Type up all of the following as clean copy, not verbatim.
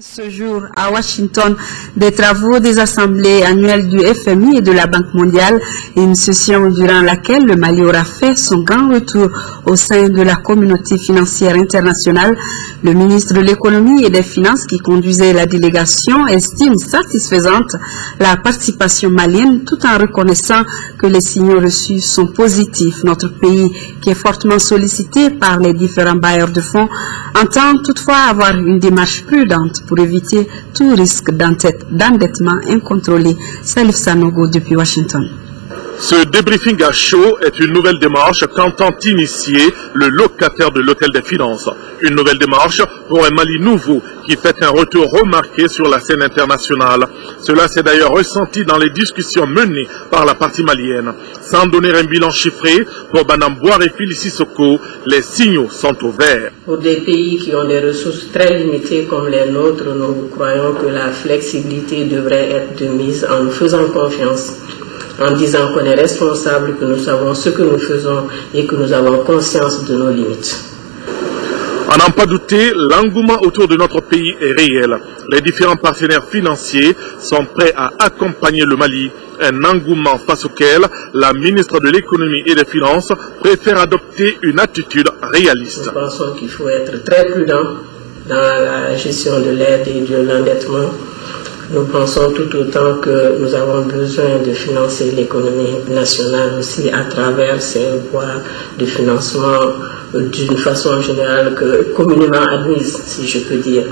Ce jour, à Washington, des travaux des assemblées annuelles du FMI et de la Banque mondiale, une session durant laquelle le Mali aura fait son grand retour au sein de la communauté financière internationale. Le ministre de l'économie et des finances qui conduisait la délégation estime satisfaisante la participation malienne tout en reconnaissant que les signaux reçus sont positifs. Notre pays, qui est fortement sollicité par les différents bailleurs de fonds, entend toutefois avoir une démarche prudente pour éviter tout risque d'endettement incontrôlé. Salif Sanogo depuis Washington. Ce débriefing à chaud est une nouvelle démarche qu'entend initier le locataire de l'Hôtel des Finances. Une nouvelle démarche pour un Mali nouveau qui fait un retour remarqué sur la scène internationale. Cela s'est d'ailleurs ressenti dans les discussions menées par la partie malienne. Sans donner un bilan chiffré, pour Banam Boire et Félicie Soko, les signaux sont au vert. Pour des pays qui ont des ressources très limitées comme les nôtres, nous croyons que la flexibilité devrait être de mise en nous faisant confiance, en disant qu'on est responsable, que nous savons ce que nous faisons et que nous avons conscience de nos limites. À n'en pas douter, l'engouement autour de notre pays est réel. Les différents partenaires financiers sont prêts à accompagner le Mali, un engouement face auquel la ministre de l'économie et des finances préfère adopter une attitude réaliste. Nous pensons qu'il faut être très prudent dans la gestion de l'aide et de l'endettement. Nous pensons tout autant que nous avons besoin de financer l'économie nationale aussi à travers ces voies de financement d'une façon générale que communément admise, si je peux dire.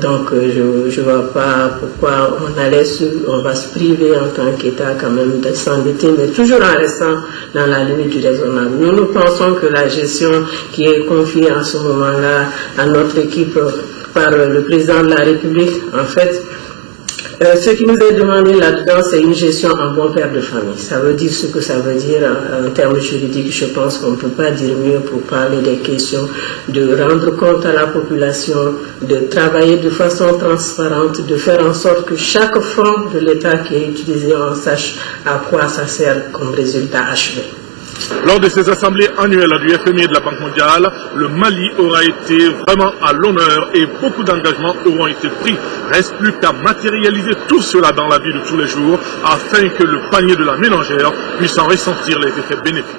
Donc je ne vois pas pourquoi on va se priver en tant qu'État quand même de s'endetter, mais toujours en restant dans la limite du raisonnable. Nous pensons que la gestion qui est confiée en ce moment-là à notre équipe par le président de la République, en fait, ce qui nous est demandé là-dedans, c'est une gestion en bon père de famille. Ça veut dire ce que ça veut dire en termes juridiques. Je pense qu'on ne peut pas dire mieux pour parler des questions de rendre compte à la population, de travailler de façon transparente, de faire en sorte que chaque franc de l'État qui est utilisé, on sache à quoi ça sert comme résultat achevé. Lors de ces assemblées annuelles du FMI et de la Banque mondiale, le Mali aura été vraiment à l'honneur et beaucoup d'engagements auront été pris. Reste plus qu'à matérialiser tout cela dans la vie de tous les jours afin que le panier de la ménagère puisse en ressentir les effets bénéfiques.